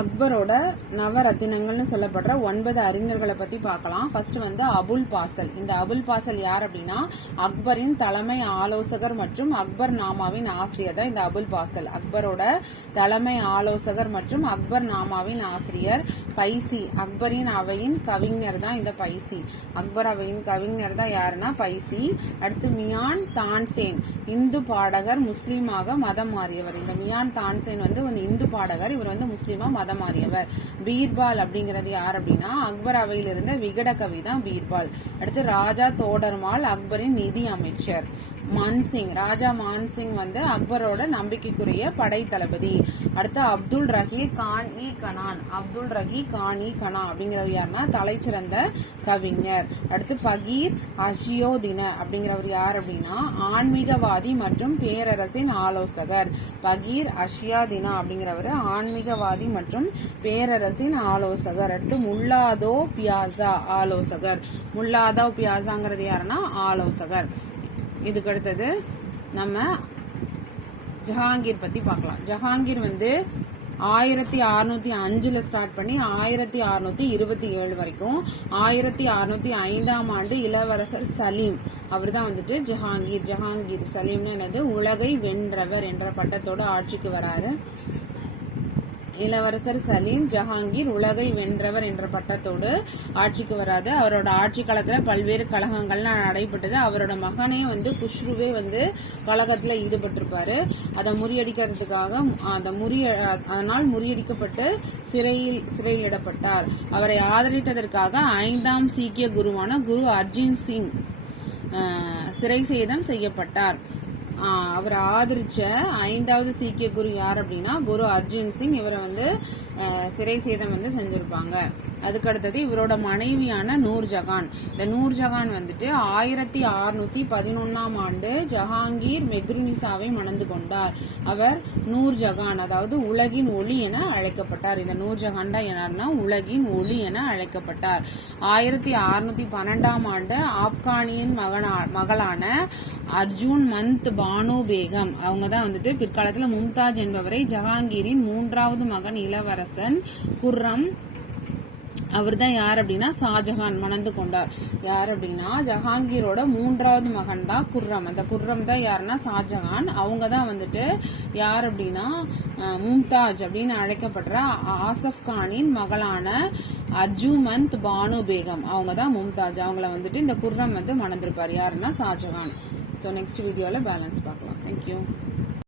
அக்பரோட நவரத்தினங்கள்னு சொல்லப்படுற 9 அறிஞர்களை பத்தி பார்க்கலாம். ஃபர்ஸ்ட் வந்து அபுல் பாசல். இந்த அபுல் பாசல் யார் அப்படின்னா அக்பரின் தலைமை ஆலோசகர் மற்றும் அக்பர் நாமாவின் ஆசிரியர் தான் இந்த அபுல் பாசல். அக்பரோட தலைமை ஆலோசகர் மற்றும் அக்பர் நாமாவின் ஆசிரியர். பைசி, அக்பரின் அவையின் கவிஞர் தான் இந்த பைசி. அக்பர் அவையின் கவிஞர் தான் யாருன்னா பைசி. அடுத்து மியான் தான்சேன், இந்து பாடகர், முஸ்லீமாக மதம் மாறியவர். இந்த மியான் தான்சேன் வந்து ஒரு இந்து பாடகர், இவர் வந்து முஸ்லீமா மதம் மாறியவர். பீர்பால் அப்படிங்கிறது யார் அப்படின்னா அக்பர் அவையில் இருந்த விகட கவி தான் பீர்பால். அடுத்து ராஜா தோடர்மால், அக்பரின் நிதி அமைச்சர். மான்சிங், ராஜா மான்சிங் வந்து அக்பரோட நம்பிக்கைக்குரிய படை தளபதி. அடுத்து அப்துல் ரஹீ கான் இ கனான், அப்துல் ரஹீ கான் இ கனா அப்படிங்கிறவர் யாருன்னா தலை சிறந்த கவிஞர். அடுத்து பகீர் அஷியோதின அப்படிங்கிறவர் யார் அப்படின்னா ஆன்மீகவாதி மற்றும் பேரரசின் ஆலோசகர். பகீர் அஷியாதினா அப்படிங்கிறவர் ஆன்மீகவாதி மற்றும் பேரரசின் ஆலோசகர். அடுத்து முல்லாதோ பியாசா, ஆலோசகர். முல்லாதோ பியாசாங்கிறது யாருன்னா ஆலோசகர். இதுக்கு அடுத்தது நம்ம ஜஹாங்கீர் பத்தி பார்க்கலாம். ஜஹாங்கீர் வந்து 1605 ஸ்டார்ட் பண்ணி 1627 வரைக்கும் 1605ஆம் ஆண்டு இளவரசர் சலீம் அவர் தான் வந்துட்டு ஜஹாங்கீர். ஜஹாங்கீர் சலீம்னு என்னது உலகை வென்றவர் என்ற பட்டத்தோட ஆட்சிக்கு வராரு. இளவரசர் சலீம் ஜஹாங்கீர் உலகை வென்றவர் என்ற பட்டத்தோடு ஆட்சிக்கு வராது. அவரோட ஆட்சி காலத்துல பல்வேறு கழகங்கள்லாம் நடைபெற்றது. அவரோட மகனே வந்து குஷ்ருவே வந்து கழகத்துல ஈடுபட்டிருப்பாரு. அதை முறியடிக்கிறதுக்காக அதனால் முறியடிக்கப்பட்டு சிறையிலிடப்பட்டார். அவரை ஆதரித்ததற்காக 5ஆம் சீக்கிய குருவான குரு அர்ஜுன் சிங் சிறை சேதம் செய்யப்பட்டார். அவரை ஆதரிச்ச 5வது சீக்கிய குரு யார் அப்படின்னா குரு அர்ஜுன் சிங். இவரை வந்து சிறை சேதம் வந்து செஞ்சிருப்பாங்க. அதுக்கடுத்தது இவரோட மனைவியான நூர்ஜஹான். இந்த நூர்ஜஹான் வந்துட்டு 1611ஆம் ஆண்டு ஜஹாங்கீர் மெக்ருனிசாவை மணந்து கொண்டார். அவர் நூர்ஜஹான் அதாவது உலகின் ஒளி என அழைக்கப்பட்டார். இந்த நூர்ஜஹான் தான் யாருன்னா உலகின் ஒளி என அழைக்கப்பட்டார். 1612ஆம் ஆண்டு ஆப்கானியின் மகளான அர்ஜுன் மந்த் பானு பேகம் அவங்க தான் வந்துட்டு பிற்காலத்தில் மும்தாஜ் என்பவரை ஜஹாங்கீரின் 3வது மகன் இளவரசன் குர்ரம் அவர் தான் யார் அப்படின்னா ஷாஜஹான் மணந்து கொண்டார். யார் அப்படின்னா ஜஹாங்கீரோட 3வது மகன் தான் குர்ரம். அந்த குர்ரம் தான் யாருன்னா ஷாஜஹான். அவங்க தான் வந்துட்டு யார் அப்படின்னா மும்தாஜ் அப்படின்னு அழைக்கப்படுற ஆசப் கானின் மகளான அர்ஜுமந்த் பானு பேகம் அவங்க தான் மும்தாஜ். அவங்கள வந்துட்டு இந்த குர்ரம் வந்து மணந்திருப்பார் யாருன்னா ஷாஜஹான். ஸோ நெக்ஸ்ட் வீடியோவில் பேலன்ஸ் பார்க்கலாம். தேங்க்யூ.